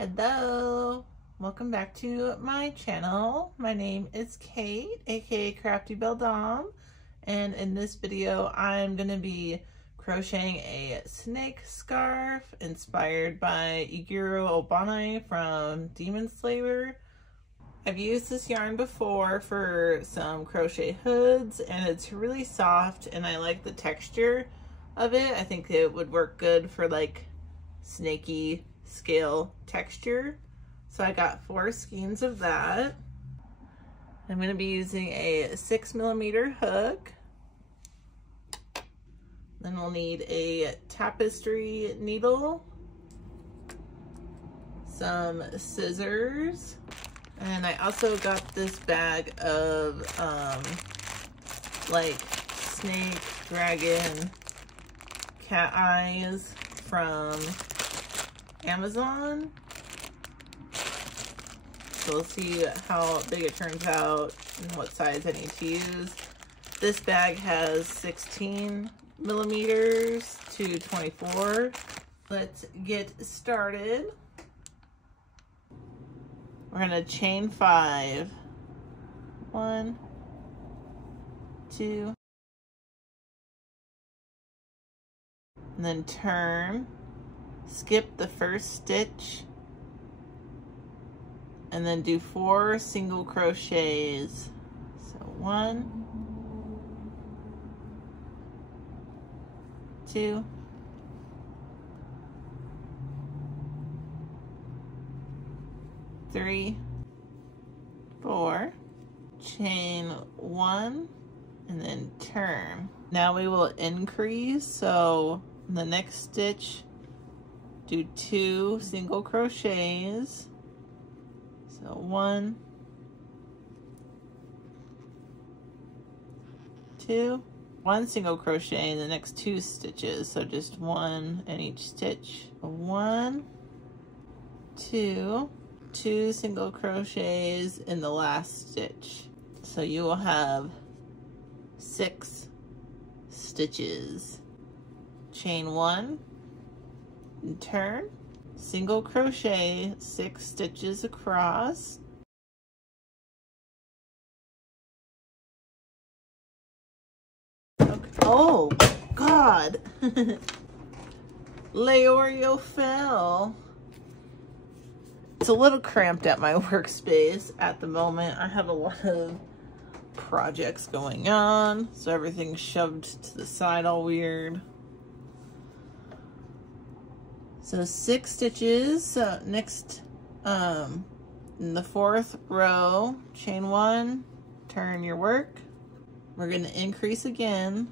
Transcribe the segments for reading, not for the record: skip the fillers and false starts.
Hello, welcome back to my channel. My name is Kate, aka Crafty Beldam, and in this video I'm gonna be crocheting a snake scarf inspired by Iguro Obanai from Demon Slayer. I've used this yarn before for some crochet hoods and it's really soft and I like the texture of it. I think it would work good for like snaky scale texture. So I got 4 skeins of that. I'm going to be using a 6mm hook. Then we'll need a tapestry needle, some scissors, and I also got this bag of like snake, dragon, cat eyes from Amazon. So we'll see how big it turns out and what size I need to use. This bag has 16mm to 24. Let's get started. We're gonna chain 5. 1, 2, and then turn. Skip the first stitch and then do 4 single crochets. So 1, 2, 3, 4, chain 1 and then turn. Now we will increase, so in the next stitch do 2 single crochets. So 1, 2, 1 single crochet in the next 2 stitches. So just 1 in each stitch. 1, 2, 2 single crochets in the last stitch. So you will have 6 stitches. Chain 1 and turn, single crochet 6 stitches across. Okay. Oh God, Leorio fell. It's a little cramped at my workspace at the moment. I have a lot of projects going on, so everything's shoved to the side all weird. So 6 stitches. So next, in the 4th row, chain 1, turn your work. We're going to increase again.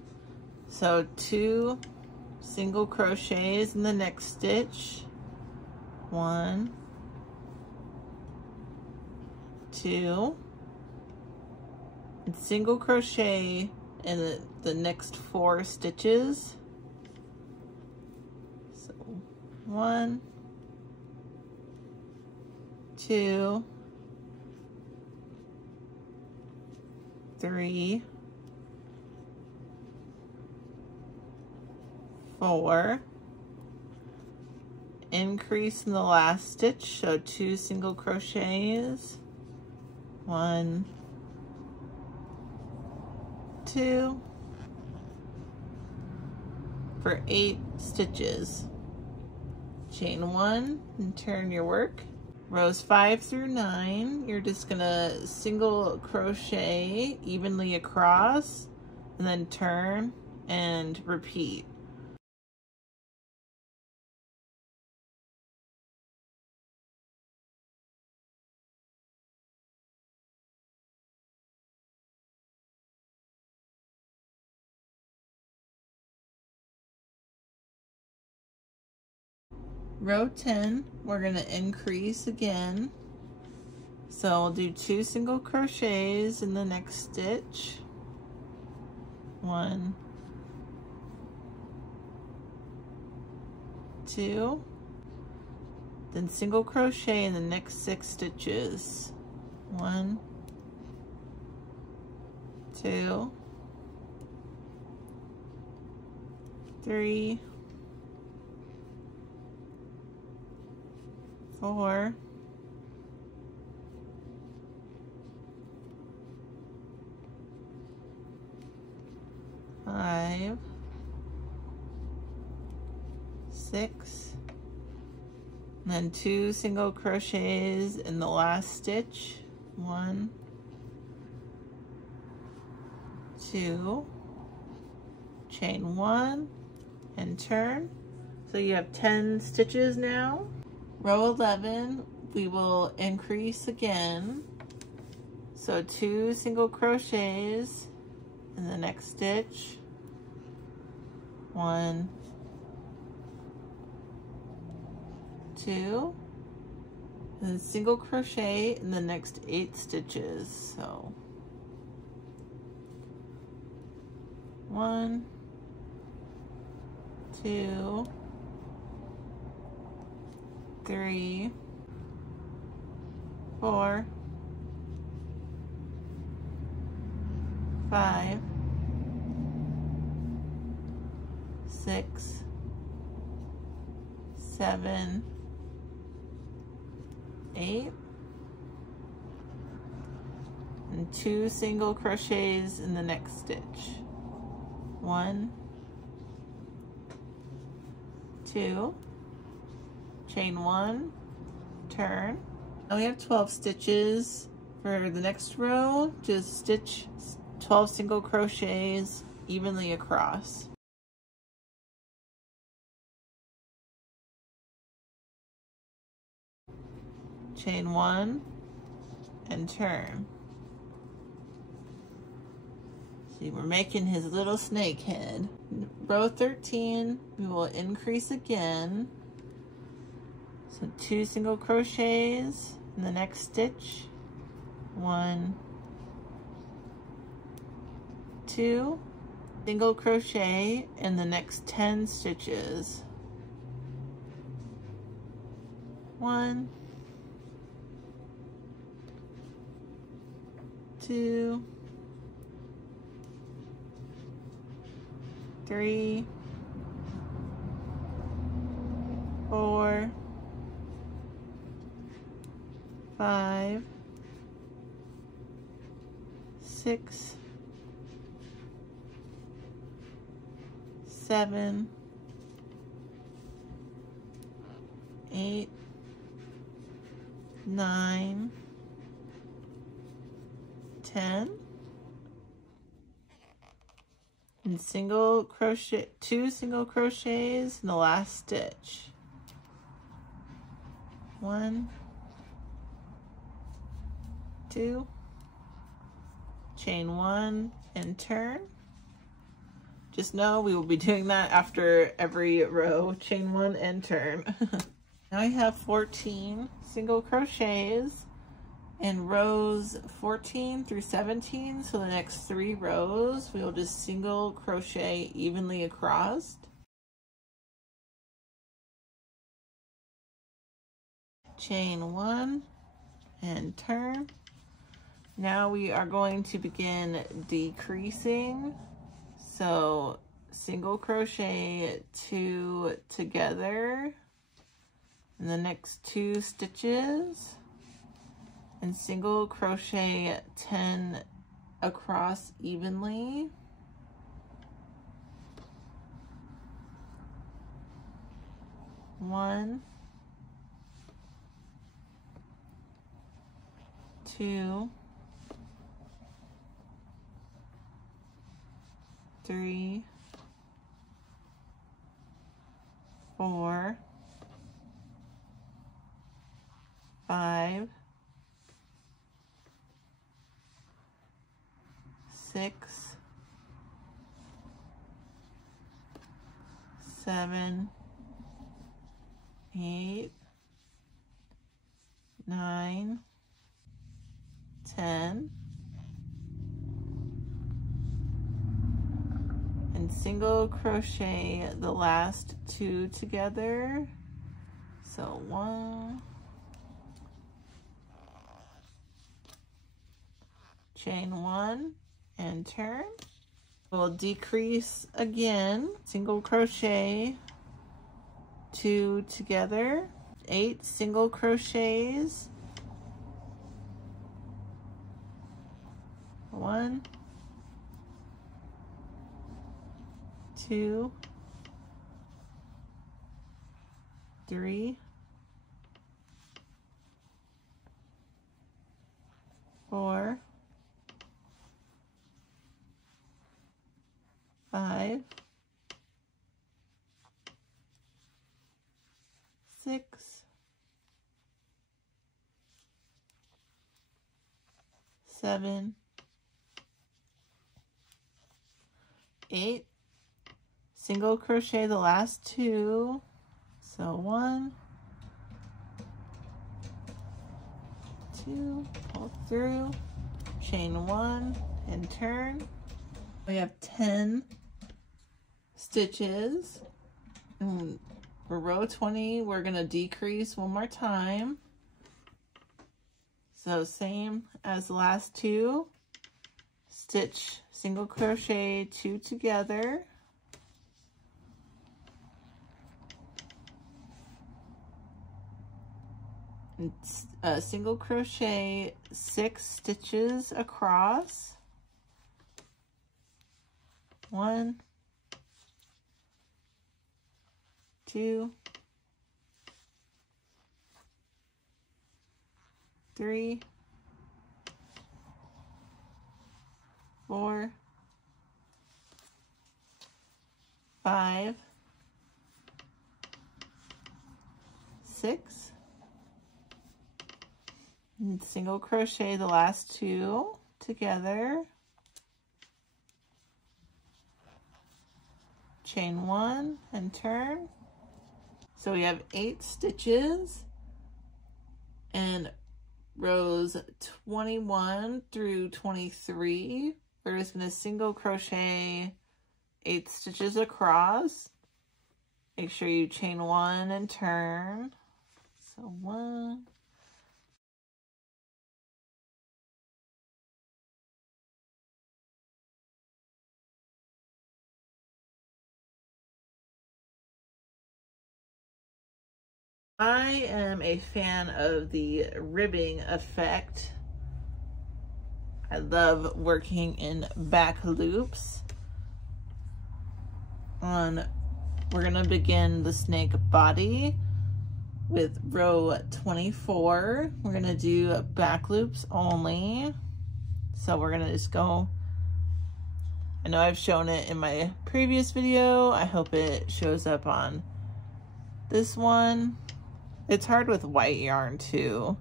So 2 single crochets in the next stitch. 1, 2, and single crochet in the next 4 stitches. 1, 2, 3, 4. Increase in the last stitch, so 2 single crochets. 1, 2, for 8 stitches. Chain 1 and turn your work. Rows 5 through 9, you're just gonna single crochet evenly across and then turn and repeat. Row 10, we're going to increase again. So we'll do 2 single crochets in the next stitch. 1, 2, then single crochet in the next 6 stitches. 1, 2, 3, 4, 5, 6, and then 2 single crochets in the last stitch. 1, 2, chain 1 and turn. So you have 10 stitches now. Row 11, we will increase again. So 2 single crochets in the next stitch. 1, 2, and then single crochet in the next 8 stitches. So 1, 2, 3, 4, 5, 6, 7, 8, and 2 single crochets in the next stitch. 1, 2, chain 1, turn. Now we have 12 stitches. For the next row, just stitch 12 single crochets evenly across. Chain 1 and turn. See, we're making his little snake head. Row 13, we will increase again. So 2 single crochets in the next stitch. 1, 2, single crochet in the next 10 stitches. 1, 2, 3, 4, 5, 6, 7, 8, 9, 10, and single crochet, 2 single crochets in the last stitch. 1, 2, chain 1 and turn. Just know we will be doing that after every row. Chain 1 and turn. Now I have 14 single crochets in rows 14 through 17. So the next 3 rows, we will just single crochet evenly across. Chain 1 and turn. Now we are going to begin decreasing. So single crochet 2 together in the next 2 stitches, and single crochet 10 across evenly. One, 2, 3, 4, 5, 6, 7, 8, 9, 10, and single crochet the last 2 together. So 1, chain 1 and turn. We'll decrease again, single crochet 2 together 8 single crochets. 1, 2, 3, 4, 5, 6, 7, 8, single crochet the last 2, so 1, 2, pull through, chain 1 and turn. We have 10 stitches, and for row 20 we're going to decrease one more time, so same as the last 2, stitch single crochet 2 together, and single crochet 6 stitches across, 1, 2, 3, 4, 5, 6, and single crochet the last 2 together, chain 1 and turn. So we have 8 stitches, and rows 21 through 23, we're just going to single crochet 8 stitches across. Make sure you chain 1 and turn. So 1, I am a fan of the ribbing effect. I love working in back loops. We're gonna begin the snake body with row 24. We're gonna do back loops only. So we're gonna just go, I know I've shown it in my previous video. I hope it shows up on this one. It's hard with white yarn too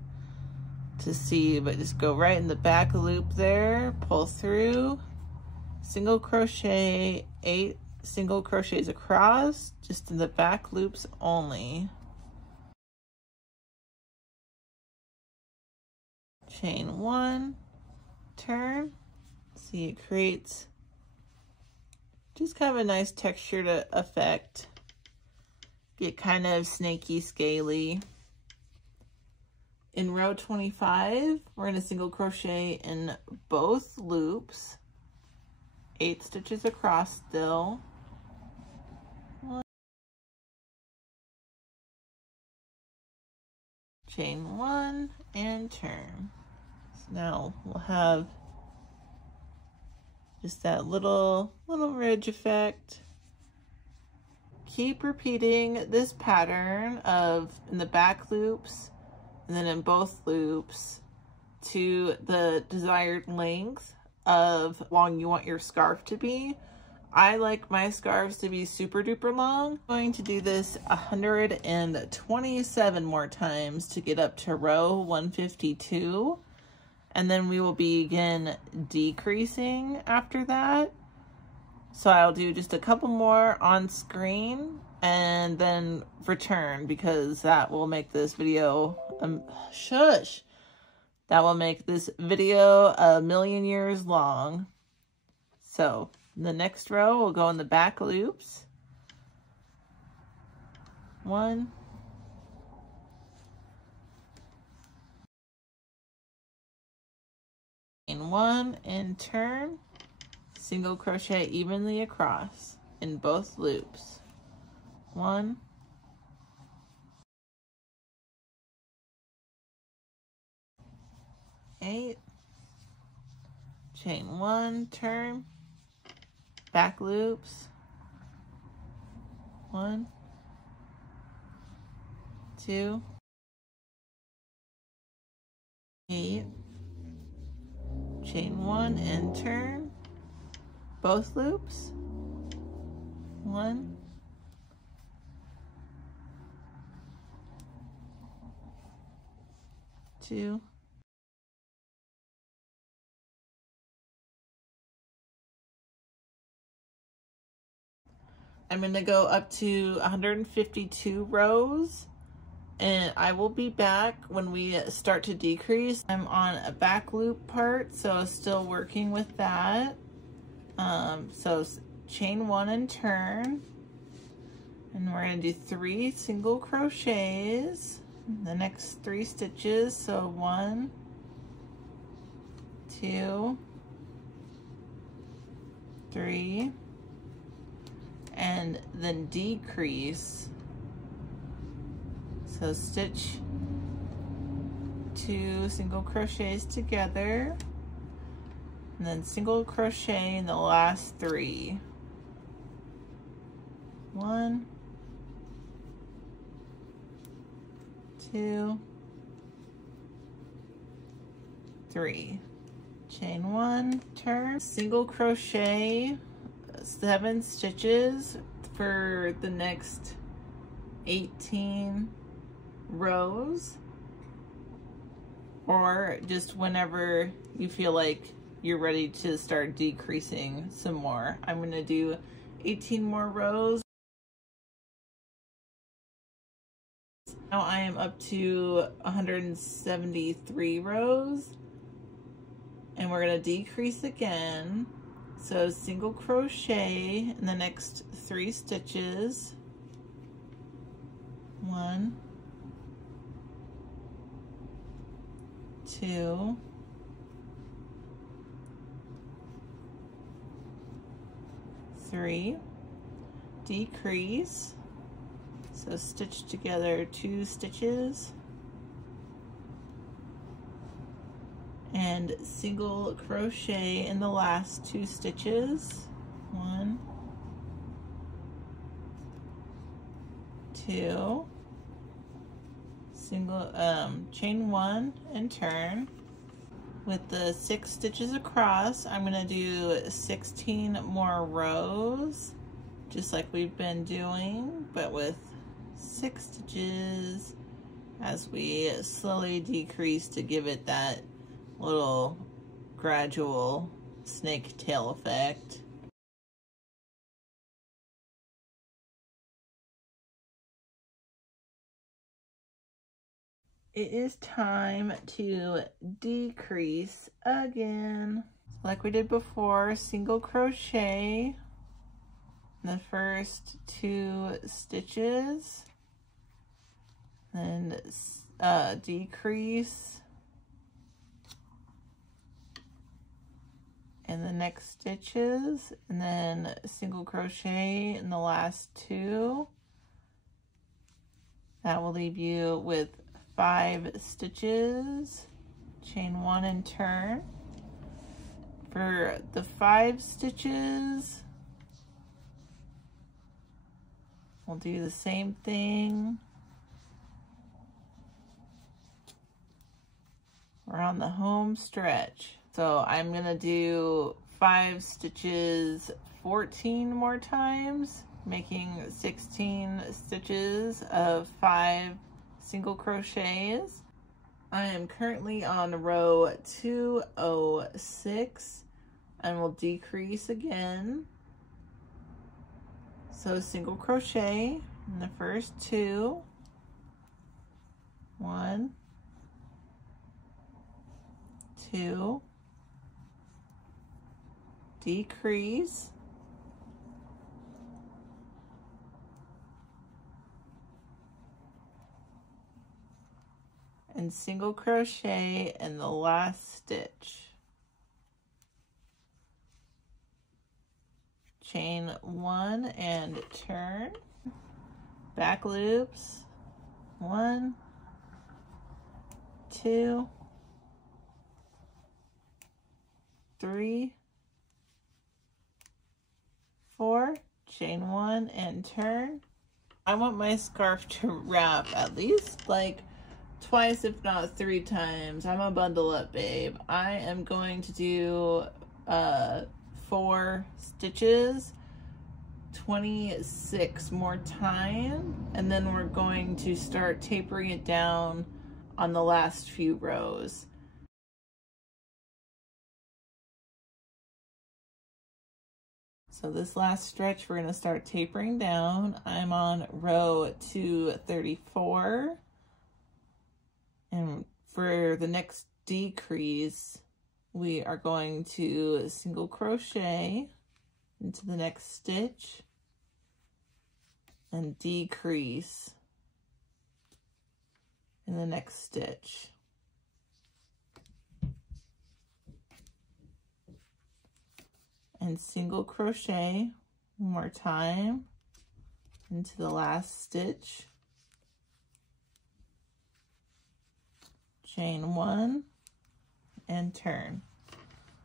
to see, but just go right in the back loop there, pull through, single crochet 8 single crochets across, just in the back loops only. Chain 1, turn. See, it creates just kind of a nice textured effect. Get kind of snaky, scaly. In row 25, we're going to single crochet in both loops, 8 stitches across still. 1, chain 1 and turn. So now we'll have just that little ridge effect. Keep repeating this pattern of in the back loops and then in both loops to the desired length of how long you want your scarf to be. I like my scarves to be super duper long. I'm going to do this 127 more times to get up to row 152, and then we will begin decreasing after that. So I'll do just a couple more on screen and then return, because that will make this video, that will make this video a million years long. So the next row will go in the back loops. 1, 1 and turn. Single crochet evenly across in both loops. 1, 8, chain 1, turn, back loops, 1, 2, 8, chain 1 and turn, both loops, 1, 2, I'm going to go up to 152 rows, and I will be back when we start to decrease. I'm on a back loop part, so still working with that. So chain 1 and turn, and we're going to do 3 single crochets the next 3 stitches. So 1, 2, 3, and then decrease. So stitch 2 single crochets together, and then single crochet in the last 3. 1, 2, 3. Chain 1, turn, single crochet 7 stitches for the next 18 rows, or just whenever you feel like you're ready to start decreasing some more. I'm going to do 18 more rows. Now I am up to 173 rows, and we're going to decrease again. So single crochet in the next 3 stitches. 1, 2, 3, decrease. So stitch together 2 stitches, and single crochet in the last 2 stitches. 1, 2, single chain 1 and turn. With the 6 stitches across, I'm going to do 16 more rows, just like we've been doing, but with 6 stitches as we slowly decrease to give it that little gradual snake tail effect. It is time to decrease again. Like we did before, single crochet in the first 2 stitches, then decrease in the next stitches, and then single crochet in the last 2. That will leave you with 5 stitches, chain 1 and turn. For the 5 stitches, we'll do the same thing. We're on the home stretch. So I'm gonna do 5 stitches 14 more times, making 16 stitches of 5 single crochets. I am currently on row 206 and will decrease again. So single crochet in the first 2, 1, 2, decrease, and single crochet in the last stitch. Chain 1 and turn, back loops, 1, 2, 3, 4, chain 1 and turn. I want my scarf to wrap at least like twice, if not 3 times. I'm a bundle up babe. I am going to do 4 stitches, 26 more time, and then we're going to start tapering it down on the last few rows. So this last stretch, we're going to start tapering down. I'm on row 234. And for the next decrease, we are going to single crochet into the next stitch and decrease in the next stitch. And single crochet one more time into the last stitch, chain 1 and turn.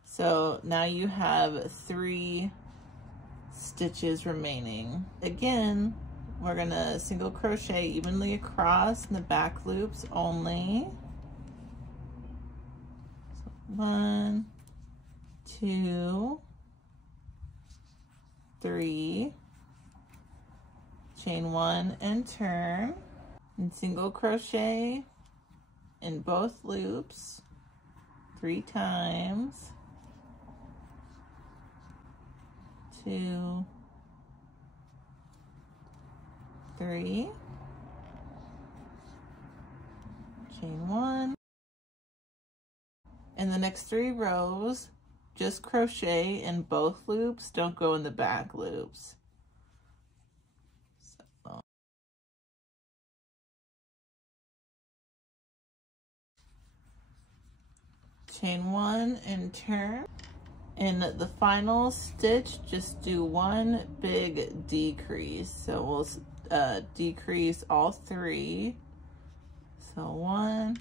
So now you have 3 stitches remaining. Again, we're gonna single crochet evenly across in the back loops only. So 1, 2, 3, chain 1 and turn, and single crochet in both loops 3 times, 2, 3, chain 1. In the next 3 rows, just crochet in both loops, don't go in the back loops. So, chain 1 and turn. In the final stitch, just do 1 big decrease. So we'll decrease all 3. So 1,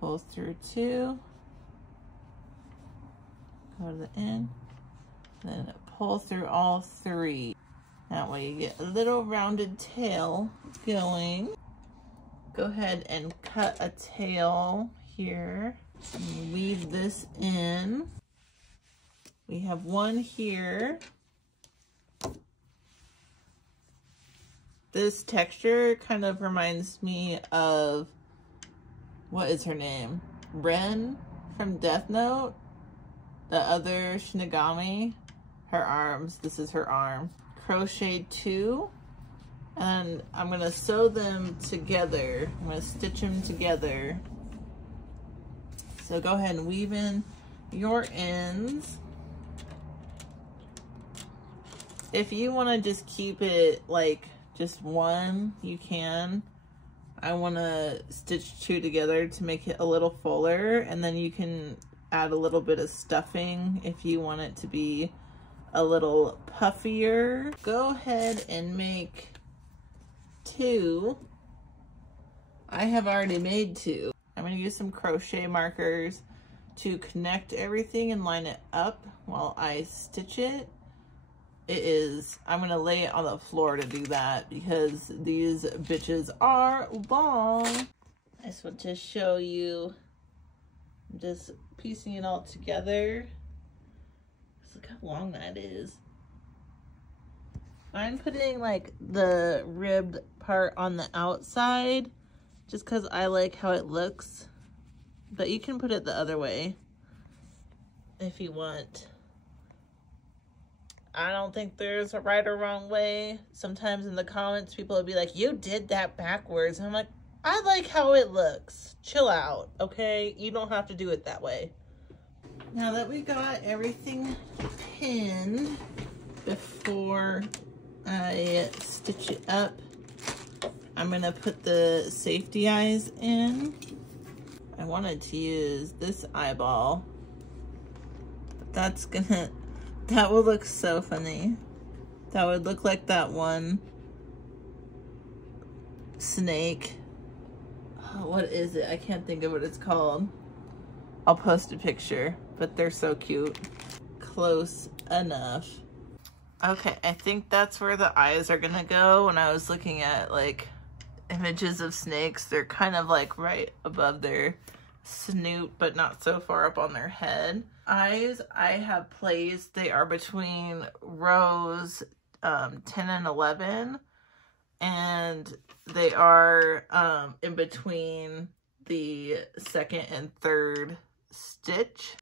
pull through 2, go to the end, then pull through all 3. That way you get a little rounded tail going. Go ahead and cut a tail here and weave this in. We have 1 here. This texture kind of reminds me of, what is her name? Ren from Death Note. The other Shinigami, her arms, this is her arm. Crochet 2, and I'm gonna sew them together. I'm gonna stitch them together. So go ahead and weave in your ends. If you wanna just keep it like just 1, you can. I wanna stitch 2 together to make it a little fuller, and then you can add a little bit of stuffing if you want it to be a little puffier. Go ahead and make 2. I have already made 2. I'm going to use some crochet markers to connect everything and line it up while I stitch it. I'm going to lay it on the floor to do that because these bitches are long. I just want to show you, I'm just piecing it all together. Look how long that is. I'm putting like the ribbed part on the outside just because I like how it looks, but you can put it the other way if you want. I don't think there's a right or wrong way. Sometimes in the comments people will be like, you did that backwards, and I'm like, I like how it looks. Chill out, okay? You don't have to do it that way. Now that we got everything pinned before I stitch it up, I'm gonna put the safety eyes in. I wanted to use this eyeball, but that will look so funny. That would look like that one snake. Oh, what is it? I can't think of what it's called. I'll post a picture, but they're so cute. Close enough. Okay, I think that's where the eyes are gonna go. When I was looking at like images of snakes, they're kind of like right above their snoot, but not so far up on their head. Eyes, I have placed, they are between rows 10 and 11, and they are in between the second and third stitch.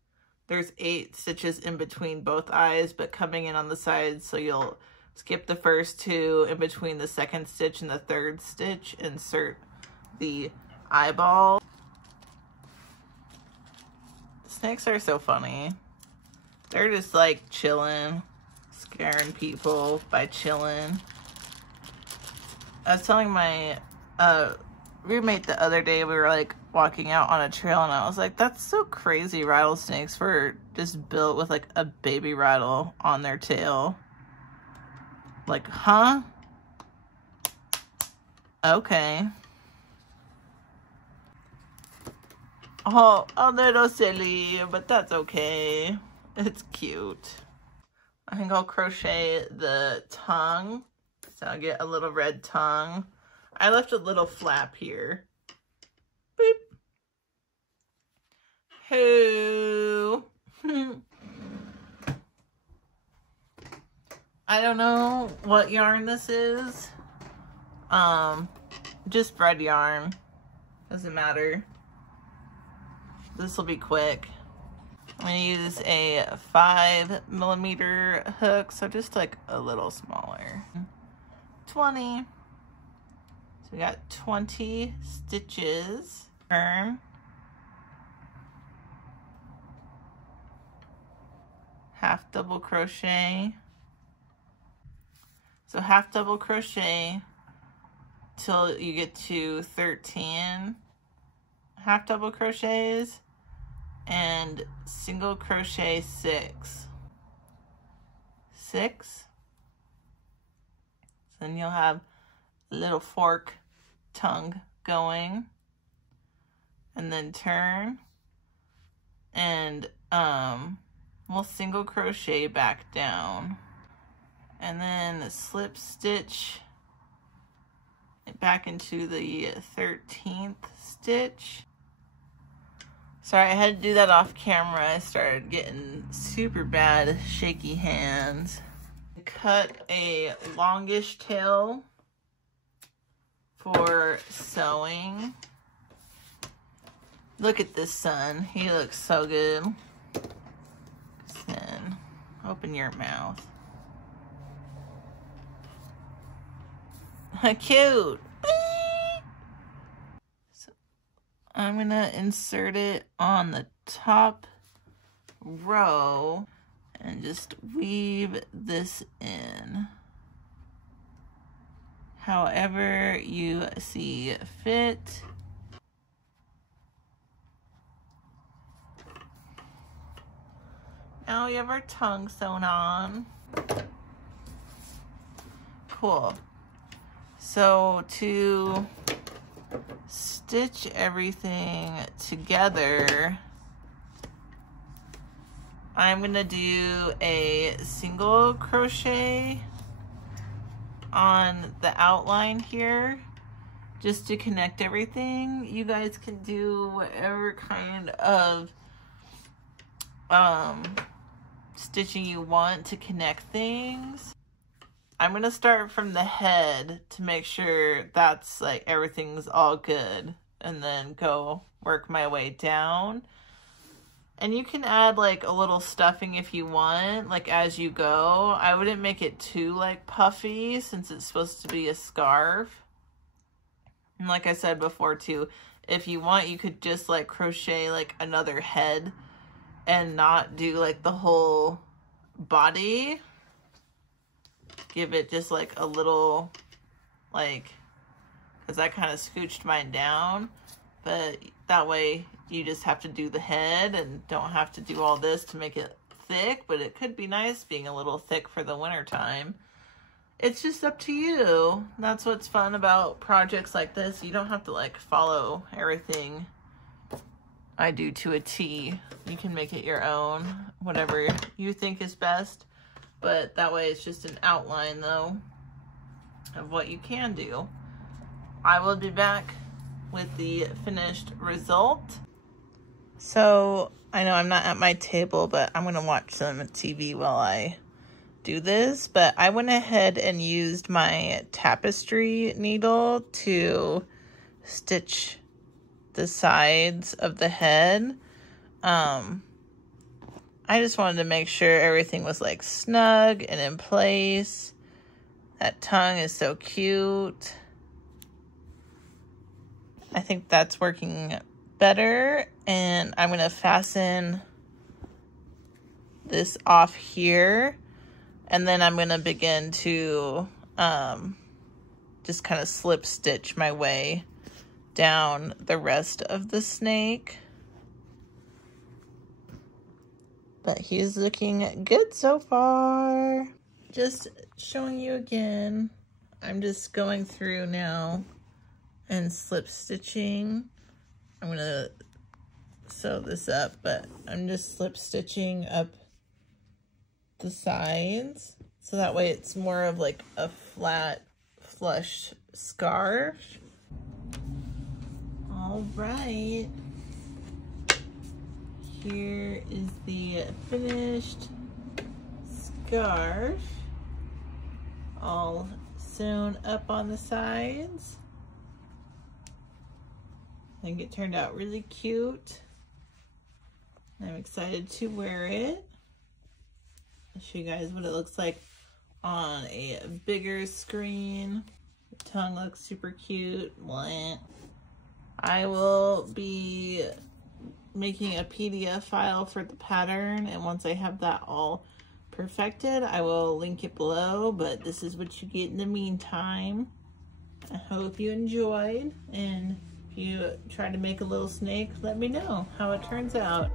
There's 8 stitches in between both eyes, but coming in on the sides, so you'll skip the first 2 in between the second stitch and the third stitch, insert the eyeball. Snakes are so funny. They're just like chilling, scaring people by chilling. I was telling my roommate the other day, we were like walking out on a trail, and I was like, that's so crazy. Rattlesnakes were just built with like a baby rattle on their tail. Like, huh? Okay. Oh, a little silly, but that's okay. It's cute. I think I'll crochet the tongue. So I'll get a little red tongue. I left a little flap here. Beep. Who? I don't know what yarn this is. Just red yarn. Doesn't matter. This will be quick. I'm gonna use a 5mm hook, so just like a little smaller. 20. So we got 20 stitches. Turn. Half double crochet. So half double crochet till you get to 13 half double crochets, and single crochet 6. Then you'll have a little fork tongue going, and then turn, and we'll single crochet back down, and then slip stitch back into the 13th stitch. Sorry, I had to do that off camera. I started getting super bad shaky hands. Cut a longish tail for sewing. Look at this son. He looks so good. Then open your mouth. Cute. So I'm gonna insert it on the top row and just weave this in however you see fit. Now we have our tongue sewn on. Cool. So to stitch everything together, I'm gonna do a single crochet on the outline here just to connect everything. You guys can do whatever kind of stitching you want to connect things. I'm gonna start from the head to make sure that's like everything's all good, and then go work my way down. And you can add like a little stuffing if you want, like as you go. I wouldn't make it too like puffy since it's supposed to be a scarf. And like I said before too, if you want, you could just like crochet like another head and not do like the whole body. Give it just like a little, like, because I kind of scooched mine down, but that way you just have to do the head and don't have to do all this to make it thick. But it could be nice being a little thick for the winter time. It's just up to you. That's what's fun about projects like this. You don't have to like follow everything I do to a T. You can make it your own, whatever you think is best. But that way it's just an outline though of what you can do. I will be back with the finished result. So I know I'm not at my table, but I'm gonna watch some TV while I do this. But I went ahead and used my tapestry needle to stitch the sides of the head. I just wanted to make sure everything was like snug and in place. That tongue is so cute. I think that's working better, and I'm gonna fasten this off here, and then I'm gonna begin to just kind of slip stitch my way down the rest of the snake. But he's looking good so far. Just showing you again, I'm just going through now and slip stitching. I'm gonna sew this up, but I'm just slip stitching up the sides, so that way it's more of like a flat, flush scarf. All right. Here is the finished scarf, all sewn up on the sides. I think it turned out really cute. I'm excited to wear it. I'll show you guys what it looks like on a bigger screen. The tongue looks super cute. Blah. I will be making a PDF file for the pattern, and once I have that all perfected, I will link it below, but this is what you get in the meantime. I hope you enjoyed, and if you try to make a little snake, let me know how it turns out.